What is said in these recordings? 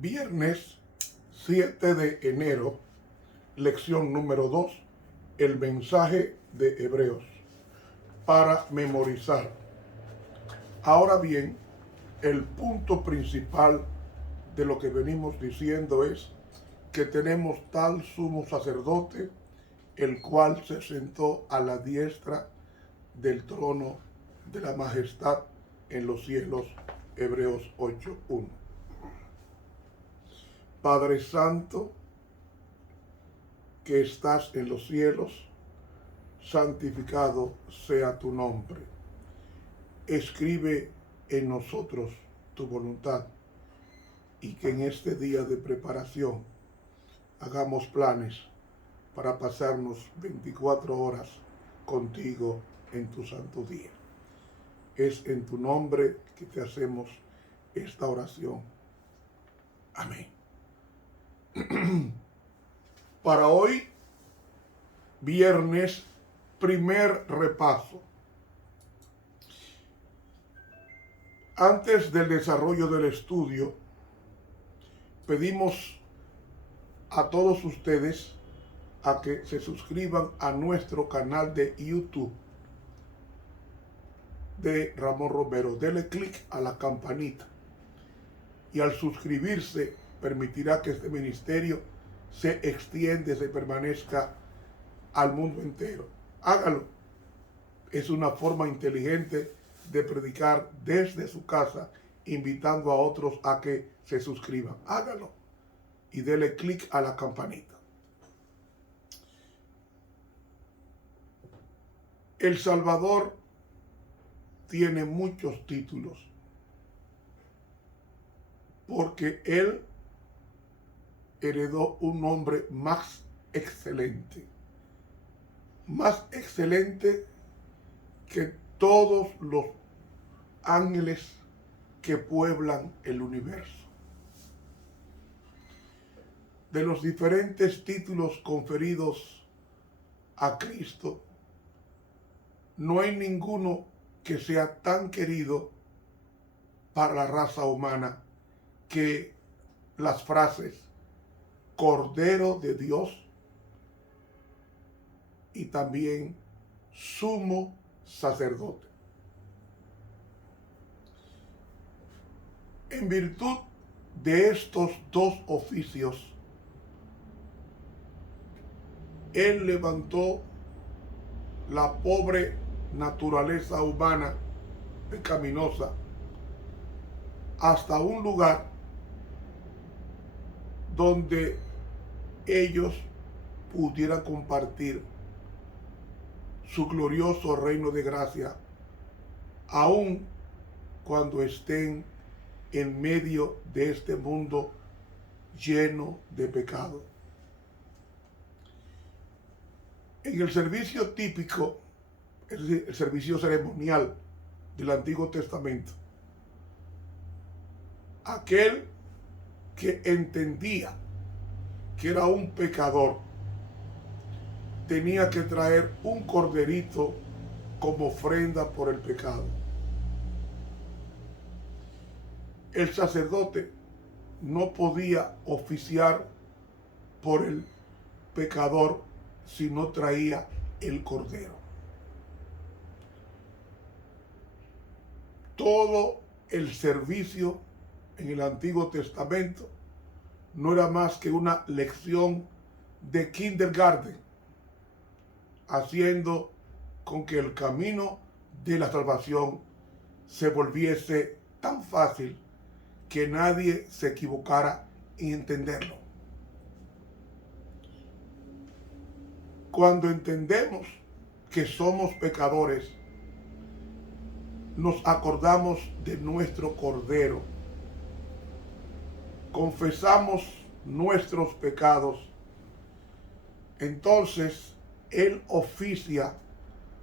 Viernes 7 de enero, lección número 2, el mensaje de Hebreos, para memorizar. Ahora bien, el punto principal de lo que venimos diciendo es que tenemos tal sumo sacerdote, el cual se sentó a la diestra del trono de la majestad en los cielos. Hebreos 8:1. Padre Santo, que estás en los cielos, santificado sea tu nombre. Escribe en nosotros tu voluntad y que en este día de preparación hagamos planes para pasarnos 24 horas contigo en tu santo día. Es en tu nombre que te hacemos esta oración. Amén. Para hoy, viernes, primer repaso. Antes del desarrollo del estudio, pedimos a todos ustedes a que se suscriban a nuestro canal de YouTube de Ramón Romero. Dele clic a la campanita y al suscribirse permitirá que este ministerio se extienda, se permanezca al mundo entero. Hágalo. Es una forma inteligente de predicar desde su casa, invitando a otros a que se suscriban. Hágalo y dele clic a la campanita. El Salvador tiene muchos títulos porque Él heredó un nombre más excelente que todos los ángeles que pueblan el universo. De los diferentes títulos conferidos a Cristo, no hay ninguno que sea tan querido para la raza humana que las frases Cordero de Dios y también Sumo Sacerdote. En virtud de estos dos oficios, Él levantó la pobre naturaleza humana pecaminosa hasta un lugar donde ellos pudieran compartir su glorioso reino de gracia, aun cuando estén en medio de este mundo lleno de pecado. En el servicio típico, es decir, el servicio ceremonial del Antiguo Testamento, aquel que entendía que era un pecador tenía que traer un corderito como ofrenda por el pecado. El sacerdote no podía oficiar por el pecador si no traía el cordero. Todo el servicio en el Antiguo Testamento no era más que una lección de kindergarten, haciendo con que el camino de la salvación se volviese tan fácil que nadie se equivocara en entenderlo. Cuando entendemos que somos pecadores, nos acordamos de nuestro Cordero, confesamos nuestros pecados, entonces Él oficia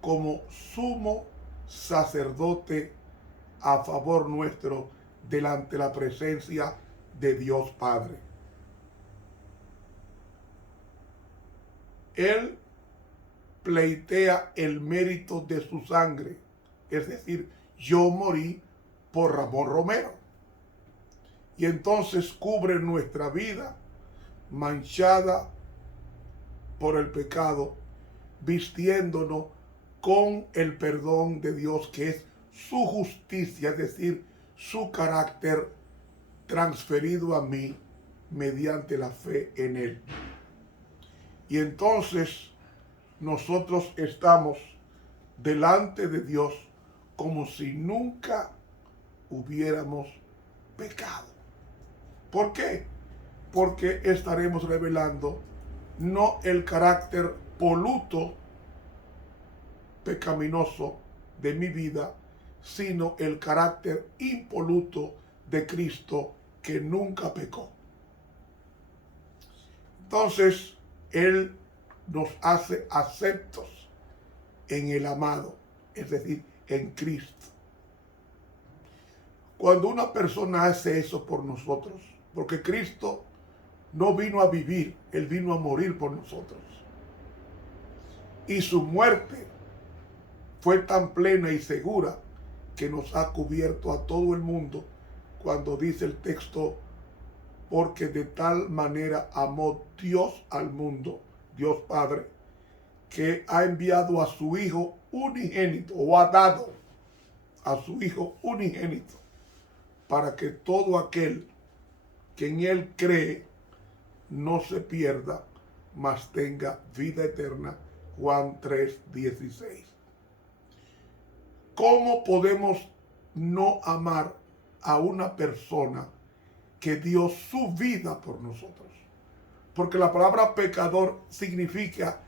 como sumo sacerdote a favor nuestro delante de la presencia de Dios Padre. Él pleitea el mérito de su sangre, es decir, yo morí por Ramón Romero. Y entonces cubre nuestra vida manchada por el pecado, vistiéndonos con el perdón de Dios, que es su justicia, es decir, su carácter transferido a mí mediante la fe en Él. Y entonces nosotros estamos delante de Dios como si nunca hubiéramos pecado. ¿Por qué? Porque estaremos revelando no el carácter poluto, pecaminoso de mi vida, sino el carácter impoluto de Cristo, que nunca pecó. Entonces, Él nos hace aceptos en el amado, es decir, en Cristo. Cuando una persona hace eso por nosotros, porque Cristo no vino a vivir, Él vino a morir por nosotros. Y su muerte fue tan plena y segura que nos ha cubierto a todo el mundo, cuando dice el texto, porque de tal manera amó Dios al mundo, Dios Padre, que ha enviado a su Hijo unigénito, o ha dado a su Hijo unigénito, para que todo aquel que en Él cree no se pierda, mas tenga vida eterna. Juan 3:16. ¿Cómo podemos no amar a una persona que dio su vida por nosotros? Porque la palabra pecador significa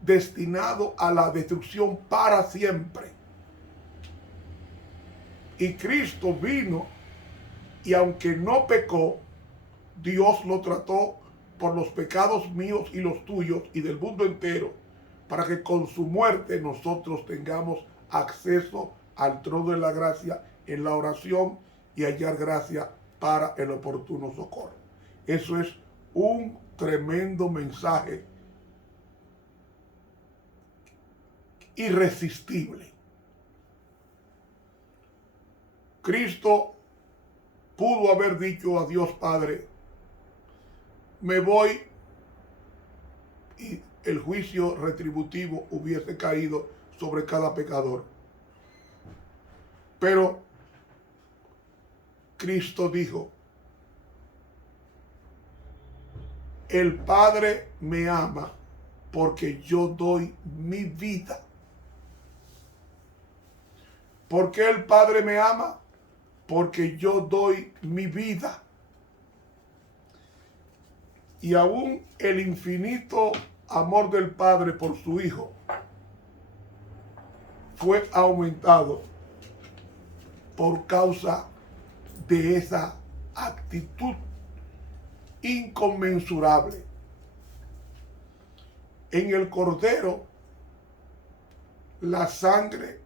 destinado a la destrucción para siempre. Y Cristo vino, y aunque no pecó, Dios lo trató por los pecados míos y los tuyos y del mundo entero, para que con su muerte nosotros tengamos acceso al trono de la gracia en la oración y hallar gracia para el oportuno socorro. Eso es un tremendo mensaje irresistible. Cristo pudo haber dicho a Dios Padre, me voy, y el juicio retributivo hubiese caído sobre cada pecador. Pero Cristo dijo, el Padre me ama porque yo doy mi vida. ¿Por qué el Padre me ama? Porque yo doy mi vida. Y aún el infinito amor del Padre por su Hijo fue aumentado por causa de esa actitud inconmensurable. En el Cordero, la sangre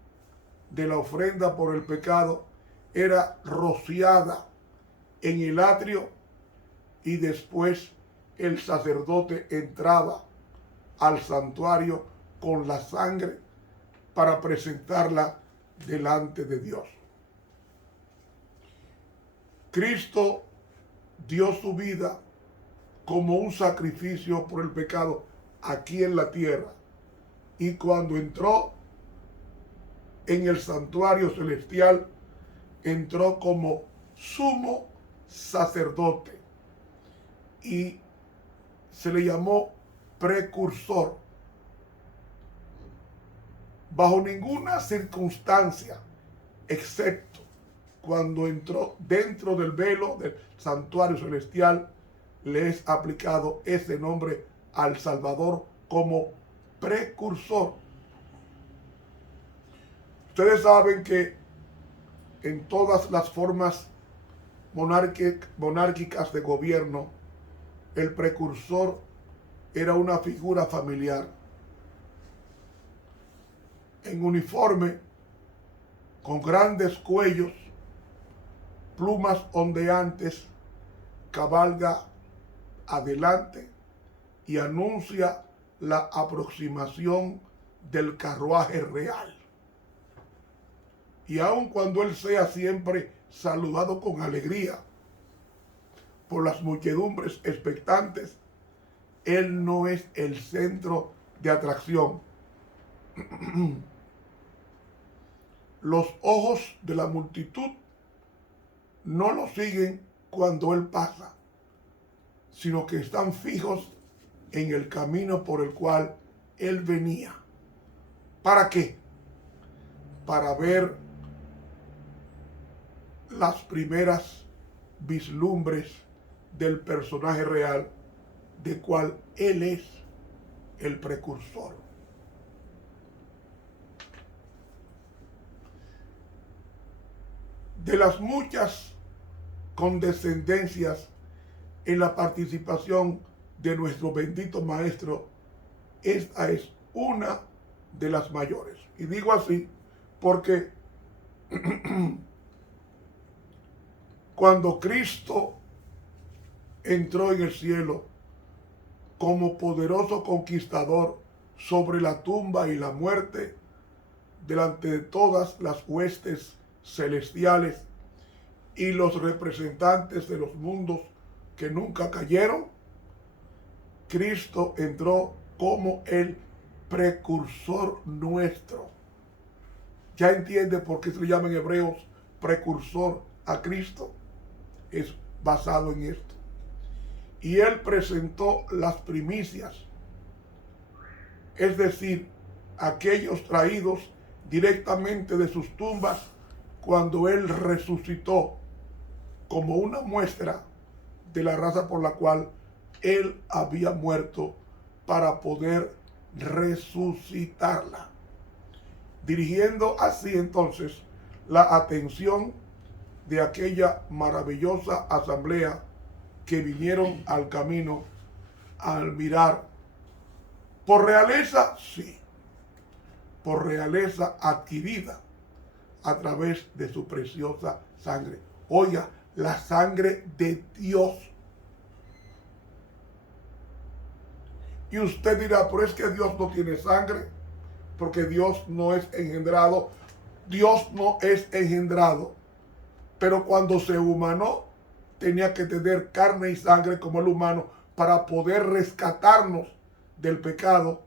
de la ofrenda por el pecado era rociada en el atrio, y después el sacerdote entraba al santuario con la sangre para presentarla delante de Dios. Cristo dio su vida como un sacrificio por el pecado aquí en la tierra, y cuando entró en el santuario celestial, entró como sumo sacerdote y se le llamó precursor. Bajo ninguna circunstancia, excepto cuando entró dentro del velo del santuario celestial, le es aplicado ese nombre al Salvador como precursor. Ustedes saben que en todas las formas monárquicas de gobierno, el precursor era una figura familiar, en uniforme, con grandes cuellos, plumas ondeantes, cabalga adelante y anuncia la aproximación del carruaje real. Y aun cuando él sea siempre saludado con alegría por las muchedumbres expectantes, Él no es el centro de atracción. Los ojos de la multitud no lo siguen cuando Él pasa, sino que están fijos en el camino por el cual Él venía. ¿Para qué? Para ver las primeras vislumbres del personaje real, de cual Él es el precursor. De las muchas condescendencias en la participación de nuestro bendito Maestro, esta es una de las mayores. Y digo así porque cuando Cristo entró en el cielo como poderoso conquistador sobre la tumba y la muerte, delante de todas las huestes celestiales y los representantes de los mundos que nunca cayeron, Cristo entró como el precursor nuestro. ¿Ya entiende por qué se le llama en Hebreos precursor a Cristo? Es basado en esto. Y Él presentó las primicias, es decir, aquellos traídos directamente de sus tumbas cuando Él resucitó, como una muestra de la raza por la cual Él había muerto, para poder resucitarla, dirigiendo así entonces la atención de aquella maravillosa asamblea que vinieron al camino al mirar. Por realeza, sí, por realeza adquirida a través de su preciosa sangre. Oiga, la sangre de Dios. Y usted dirá, pero es que Dios no tiene sangre, porque Dios no es engendrado. Dios no es engendrado, pero cuando se humanó, tenía que tener carne y sangre como el humano para poder rescatarnos del pecado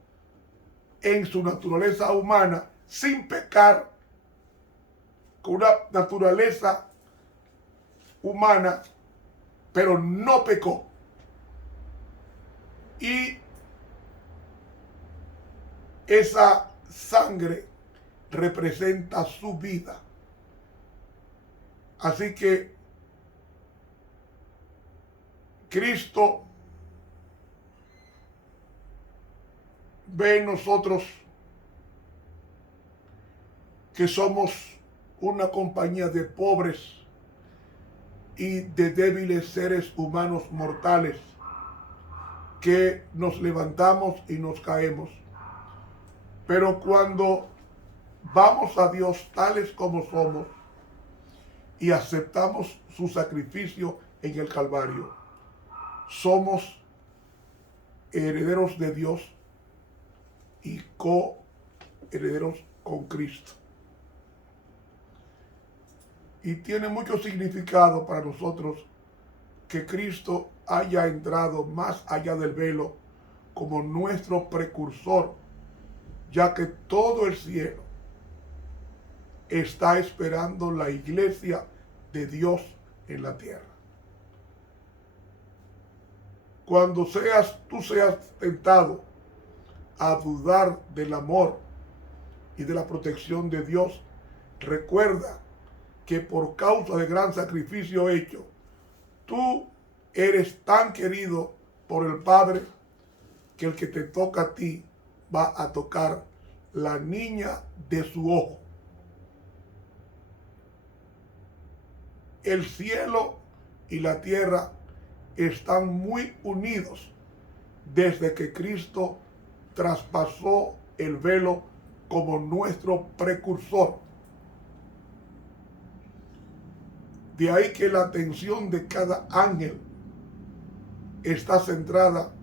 en su naturaleza humana, sin pecar, con una naturaleza humana, pero no pecó. Y esa sangre representa su vida. Así que Cristo ve en nosotros que somos una compañía de pobres y de débiles seres humanos mortales, que nos levantamos y nos caemos. Pero cuando vamos a Dios tales como somos y aceptamos su sacrificio en el Calvario, somos herederos de Dios y coherederos con Cristo. Y tiene mucho significado para nosotros que Cristo haya entrado más allá del velo como nuestro precursor, ya que todo el cielo está esperando la iglesia de Dios en la tierra. Cuando tú seas tentado a dudar del amor y de la protección de Dios, recuerda que por causa del gran sacrificio hecho, tú eres tan querido por el Padre que el que te toca a ti va a tocar la niña de su ojo. El cielo y la tierra están muy unidos desde que Cristo traspasó el velo como nuestro precursor. De ahí que la atención de cada ángel está centrada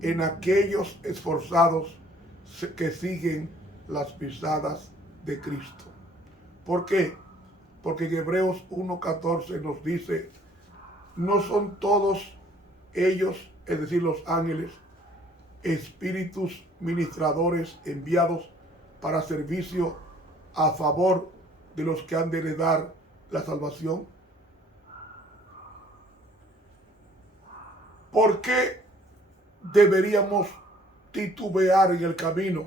en aquellos esforzados que siguen las pisadas de Cristo. ¿Por qué? Porque en Hebreos 1:14 nos dice: ¿no son todos ellos, es decir, los ángeles, espíritus ministradores enviados para servicio a favor de los que han de heredar la salvación? ¿Por qué deberíamos titubear en el camino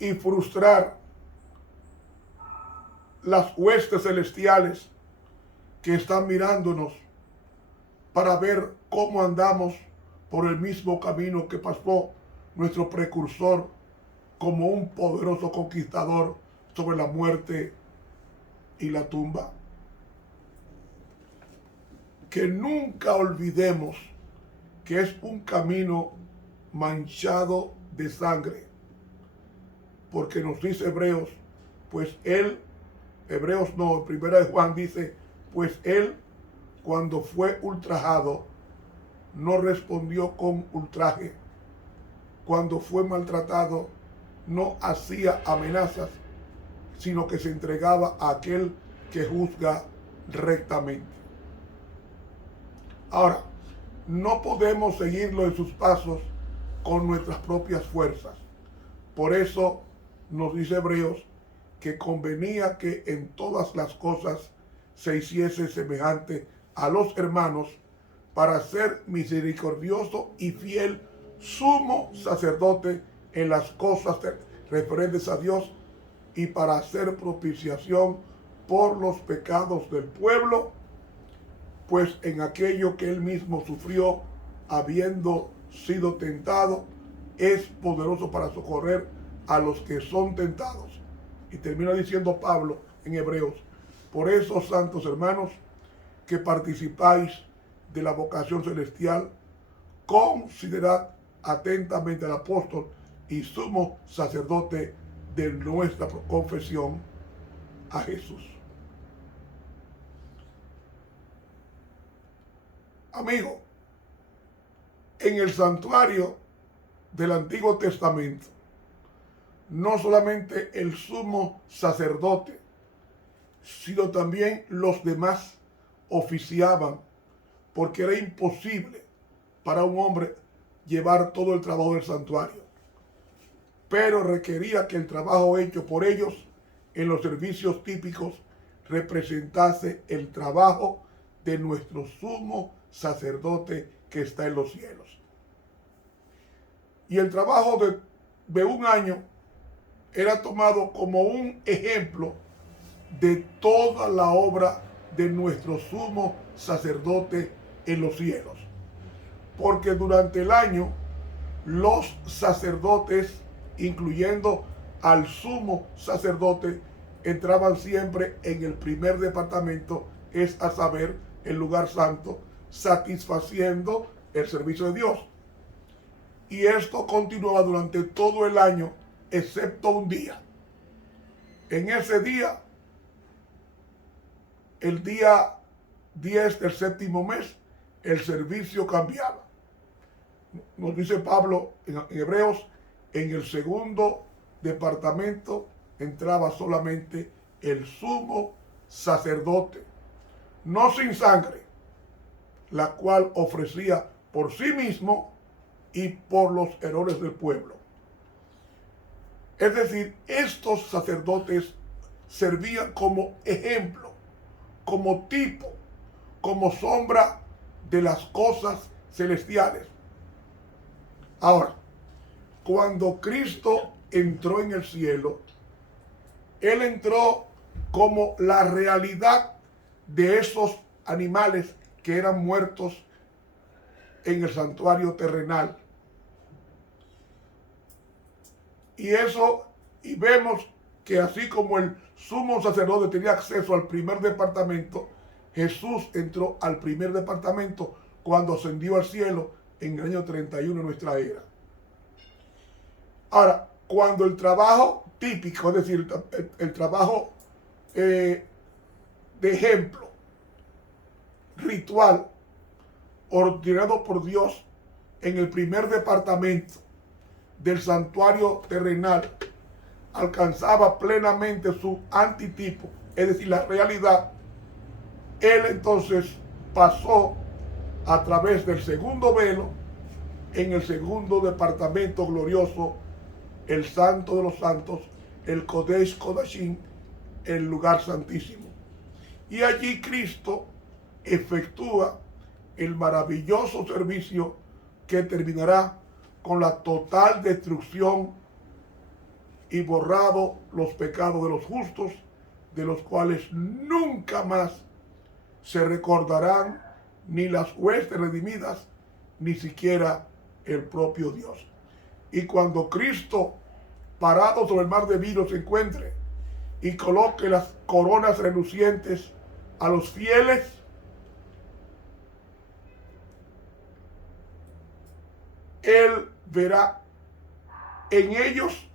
y frustrar las huestes celestiales que están mirándonos para ver cómo andamos por el mismo camino que pasó nuestro precursor como un poderoso conquistador sobre la muerte y la tumba? Que nunca olvidemos que es un camino manchado de sangre, porque nos dice Hebreos, pues él, Hebreos no, en 1 Juan dice, pues él, cuando fue ultrajado, no respondió con ultraje. Cuando fue maltratado, no hacía amenazas, sino que se entregaba a aquel que juzga rectamente. Ahora, no podemos seguirlo en sus pasos con nuestras propias fuerzas. Por eso nos dice Hebreos que convenía que en todas las cosas se hiciese semejante a los hermanos, para ser misericordioso y fiel sumo sacerdote en las cosas referentes a Dios, y para hacer propiciación por los pecados del pueblo, pues en aquello que él mismo sufrió, habiendo sido tentado, es poderoso para socorrer a los que son tentados. Y termina diciendo Pablo en Hebreos, por eso, santos hermanos, que participáis de la vocación celestial, considerad atentamente al apóstol y sumo sacerdote de nuestra confesión, a Jesús. Amigo, en el santuario del Antiguo Testamento, no solamente el sumo sacerdote, sino también los demás oficiaban, porque era imposible para un hombre llevar todo el trabajo del santuario, pero requería que el trabajo hecho por ellos en los servicios típicos representase el trabajo de nuestro sumo sacerdote que está en los cielos. Y el trabajo de un año era tomado como un ejemplo de toda la obra de nuestro sumo sacerdote en los cielos, porque durante el año los sacerdotes, incluyendo al sumo sacerdote, entraban siempre en el primer departamento, es a saber, el lugar santo, satisfaciendo el servicio de Dios. Y esto continuaba durante todo el año, excepto un día. En ese día, el día 10 del séptimo mes, el servicio cambiaba. Nos dice Pablo en Hebreos, en el segundo departamento entraba solamente el sumo sacerdote, no sin sangre, la cual ofrecía por sí mismo y por los errores del pueblo. Es decir, estos sacerdotes servían como ejemplo, como tipo, como sombra de las cosas celestiales. Ahora, cuando Cristo entró en el cielo, Él entró como la realidad de esos animales que eran muertos en el santuario terrenal. Y vemos que así como el sumo sacerdote tenía acceso al primer departamento, Jesús entró al primer departamento cuando ascendió al cielo en el año 31 de nuestra era. Ahora, cuando el trabajo típico, es decir, el trabajo de ejemplo, ritual, ordenado por Dios en el primer departamento del santuario terrenal, alcanzaba plenamente su antitipo, es decir, la realidad, Él entonces pasó a través del segundo velo en el segundo departamento glorioso, el Santo de los Santos, el Kodesh Kodashim, el lugar santísimo. Y allí Cristo efectúa el maravilloso servicio que terminará con la total destrucción y borrado los pecados de los justos, de los cuales nunca más se recordarán ni las huestes redimidas, ni siquiera el propio Dios. Y cuando Cristo, parado sobre el mar de vino, se encuentre y coloque las coronas relucientes a los fieles, Él verá en ellos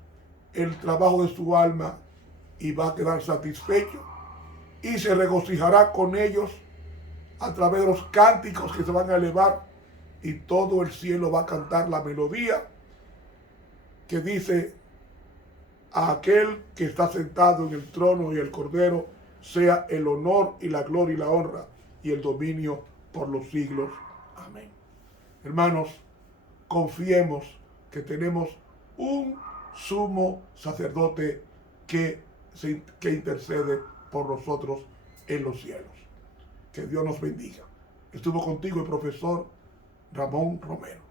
el trabajo de su alma y va a quedar satisfecho y se regocijará con ellos a través de los cánticos que se van a elevar, y todo el cielo va a cantar la melodía que dice: a aquel que está sentado en el trono y el Cordero sea el honor y la gloria y la honra y el dominio por los siglos. Amén. Hermanos, confiemos que tenemos un sumo sacerdote que intercede por nosotros en los cielos. Que Dios nos bendiga. Estuvo contigo el profesor Ramón Romero.